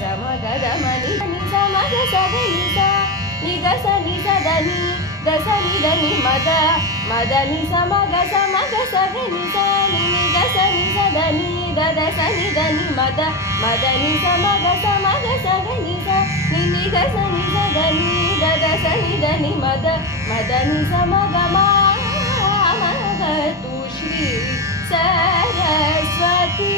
ಸಮ ಗದ ಮನಿ ನಿ ಸಮ ಗ ಸಗ ನಿ ಸ ನಿ ಗ ಸ ನಿ ಸ ದ ನಿ ಗ ಸ ನಿ ದ ನಿ ಮದ ಮದ ನಿ ಸಮ ಗ ಸಗ ನಿ ಸ ನಿ ನಿ ಗ ಸ ನಿ ಸ ದ ನಿ ದ ದ ಸ ನಿ ದ ನಿ ಮದ ಮದ ನಿ ಸಮ ಗ ಸಗ ನಿ ಸ ನಿ ನಿ ಗ ಸ ನಿ ಸ ದ ನಿ ದ ದ ಸ ನಿ ದ ನಿ ಮದ ಮದ ನಿ ಸಮ ಗ ಮ ಗ ತು ಶ್ರೀ सरस्वती।